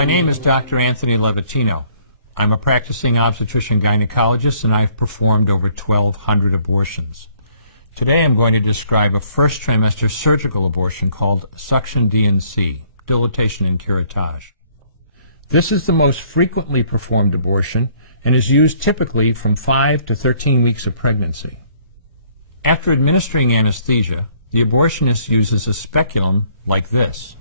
My name is Dr. Antony Levatino. I'm a practicing obstetrician-gynecologist, and I've performed over 1,200 abortions. Today I'm going to describe a first trimester surgical abortion called suction D&C, dilatation and curettage. This is the most frequently performed abortion and is used typically from 5 to 13 weeks of pregnancy. After administering anesthesia, the abortionist uses a speculum like this.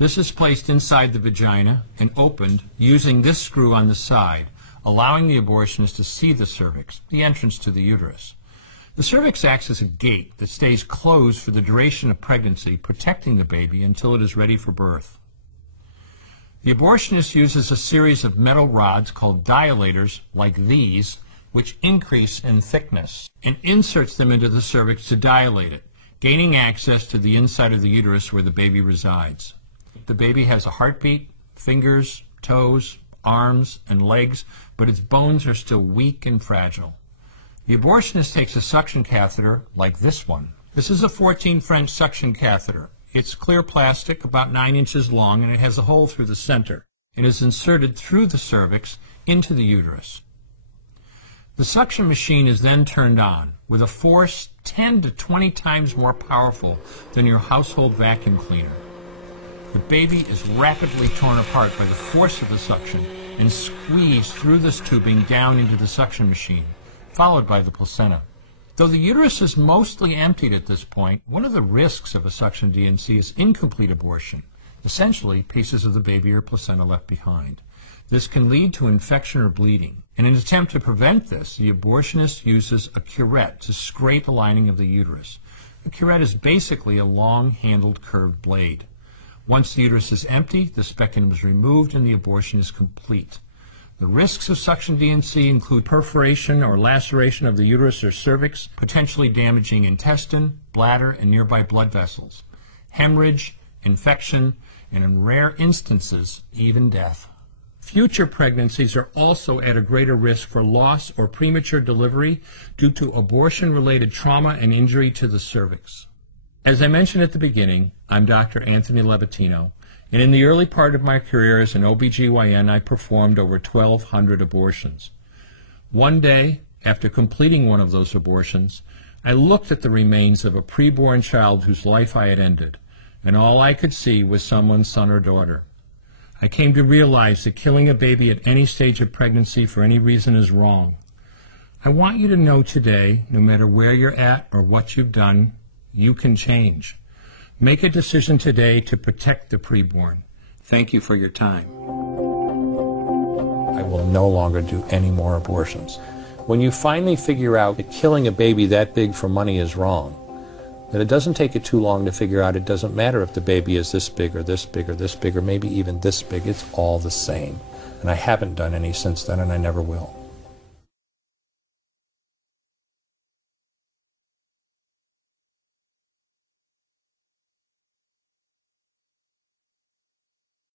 This is placed inside the vagina and opened using this screw on the side, allowing the abortionist to see the cervix, the entrance to the uterus. The cervix acts as a gate that stays closed for the duration of pregnancy, protecting the baby until it is ready for birth. The abortionist uses a series of metal rods called dilators, like these, which increase in thickness, and inserts them into the cervix to dilate it, gaining access to the inside of the uterus where the baby resides. The baby has a heartbeat, fingers, toes, arms, and legs, but its bones are still weak and fragile. The abortionist takes a suction catheter like this one. This is a 14 French suction catheter. It's clear plastic, about 9 inches long, and it has a hole through the center. It is inserted through the cervix into the uterus. The suction machine is then turned on with a force 10 to 20 times more powerful than your household vacuum cleaner. The baby is rapidly torn apart by the force of the suction and squeezed through this tubing down into the suction machine, followed by the placenta. Though the uterus is mostly emptied at this point, one of the risks of a suction D&C is incomplete abortion, essentially pieces of the baby or placenta left behind. This can lead to infection or bleeding. In an attempt to prevent this, the abortionist uses a curette to scrape the lining of the uterus. A curette is basically a long-handled curved blade. Once the uterus is empty, the speculum is removed and the abortion is complete. The risks of suction D&C include perforation or laceration of the uterus or cervix, potentially damaging intestine, bladder, and nearby blood vessels, hemorrhage, infection, and in rare instances, even death. Future pregnancies are also at a greater risk for loss or premature delivery due to abortion-related trauma and injury to the cervix. As I mentioned at the beginning, I'm Dr. Antony Levatino, and in the early part of my career as an OBGYN, I performed over 1,200 abortions. One day, after completing one of those abortions, I looked at the remains of a preborn child whose life I had ended, and all I could see was someone's son or daughter. I came to realize that killing a baby at any stage of pregnancy for any reason is wrong. I want you to know today, no matter where you're at or what you've done, you can change. Make a decision today to protect the preborn. Thank you for your time. I will no longer do any more abortions. When you finally figure out that killing a baby that big for money is wrong, then it doesn't take you too long to figure out it doesn't matter if the baby is this big or this big or this big or maybe even this big. It's all the same. And I haven't done any since then, and I never will.